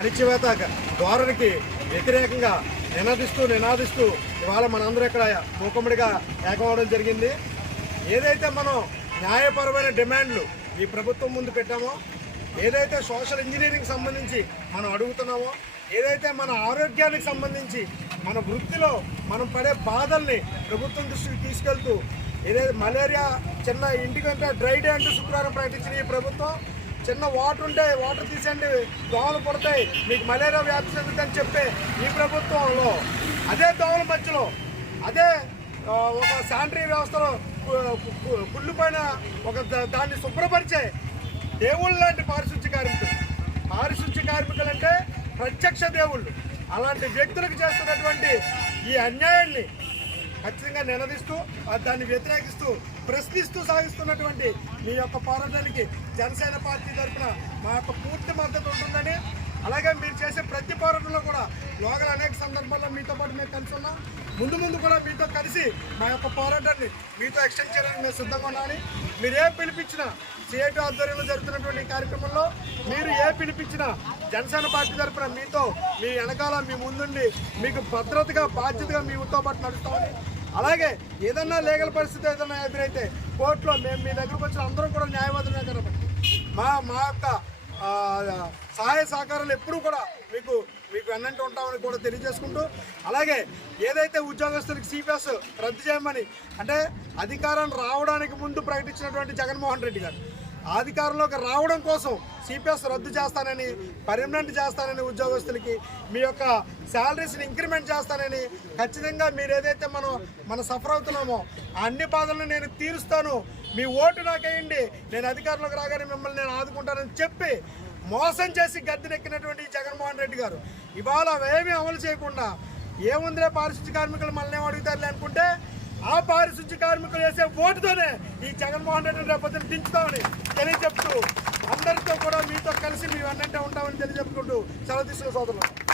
అణిచివేత ధోరణికి వ్యతిరేకంగా నినాదిస్తూ నినాదిస్తూ ఇవాళ మనందరూ ఇక్కడ మూకమ్మడిగా ఏకమవడం జరిగింది. ఏదైతే మనం న్యాయపరమైన డిమాండ్లు ఈ ప్రభుత్వం ముందు పెట్టామో ఏదైతే సోషల్ ఇంజనీరింగ్ సంబంధించి మనం అడుగుతున్నామో ఏదైతే మన ఆరోగ్యానికి సంబంధించి మన వృత్తిలో మనం పడే బాధల్ని ప్రభుత్వం దృష్టికి తీసుకెళ్తూ ఏదైతే మలేరియా చిన్న ఇంటికంటే డ్రై డే అంటూ శుక్రవారం ప్రకటించిన ఈ ప్రభుత్వం చిన్న వాటర్ ఉంటే వాటర్ తీసండి దోమలు పడతాయి. మీకు మలేరియా వ్యాప్తి చెందుతుందని చెప్పి ఈ ప్రభుత్వంలో అదే దోమల మధ్యలో అదే ఒక శానిటరీ వ్యవస్థలో గుళ్ళు పైన కుళ్ళిపోయిన ఒక దాన్ని శుభ్రపరిచే దేవుళ్ళ లాంటి పారిశుద్ధ్య కార్మికులు. పారిశుద్ధ్య కార్మికులు అంటే ప్రత్యక్ష దేవుళ్ళు. అలాంటి వ్యక్తులకు చేస్తున్నటువంటి ఈ అన్యాయాన్ని ఖచ్చితంగా నిలదీస్తూ దాన్ని వ్యతిరేకిస్తూ ప్రశ్నిస్తూ సాగిస్తున్నటువంటి మీ యొక్క పోరాటానికి జనసేన పార్టీ తరఫున మా యొక్క పూర్తి మద్దతు ఉంటుందని అలాగే మీరు చేసే ప్రతి పోరాటంలో కూడా లోగల అనేక సందర్భాల్లో మీతో పాటు మేము కలిసి ఉన్నాం ముందు ముందు కూడా మీతో కలిసి మా యొక్క పోరాటాన్ని మీతో ఎక్స్టెండ్ చేయడానికి మేము సిద్ధంగా ఉన్నామని మీరు ఏ పిలిపించినా సిఐటి ఆధ్వర్యంలో జరుగుతున్నటువంటి కార్యక్రమంలో మీరు ఏ పిలిపించినా జనసేన పార్టీ తరఫున మీతో మీ వెనకాల మీ ముందుండి మీకు భద్రతగా బాధ్యతగా మీతో పాటు నడుస్తామని. అలాగే ఏదన్నా లీగల్ పరిస్థితి ఏదైనా ఎదురైతే కోర్టులో మేము మీ దగ్గరకు వచ్చిన అందరం కూడా న్యాయవాదులే కాబట్టి మా మా యొక్క సహాయ సహకారాలు ఎప్పుడూ కూడా మీకు మీకు వెన్నంటి ఉంటామని కూడా తెలియజేసుకుంటూ అలాగే ఏదైతే ఉద్యోగస్తులకు సిపిఎస్ రద్దు చేయమని అంటే అధికారం రావడానికి ముందు ప్రకటించినటువంటి జగన్మోహన్ రెడ్డి గారు అధికారంలోకి రావడం కోసం సిపిఎస్ రద్దు చేస్తానని పర్మనెంట్ చేస్తానని ఉద్యోగస్తులకి మీ యొక్క శాలరీస్ని ఇంక్రిమెంట్ చేస్తానని ఖచ్చితంగా మీరు ఏదైతే మనం మనం సఫర్ అవుతున్నామో ఆ అన్ని బాధలను నేను తీరుస్తాను. మీ ఓటు నాకేయండి. నేను అధికారంలోకి రాగానే మిమ్మల్ని నేను ఆదుకుంటానని చెప్పి మోసం చేసి గద్దెనెక్కినటువంటి జగన్మోహన్ రెడ్డి గారు. ఇవాళ అవేమీ అమలు చేయకుండా ఏముందిరే పారిశుద్ధ్య కార్మికులు మనల్ని అడుగుతారు అడుగుతారులే అనుకుంటే ఆ పారిశుద్ధ్య కార్మికులు వేసే ఓటుతోనే ఈ జగన్మోహన్ రెడ్డి రేపొద్దున దించుతామని తెలియజెప్తూ అందరితో కూడా మీతో కలిసి మేము అన్నంటే ఉంటామని తెలియజెప్పుకుంటూ సెలవు తీసుకున్న సోదరులు.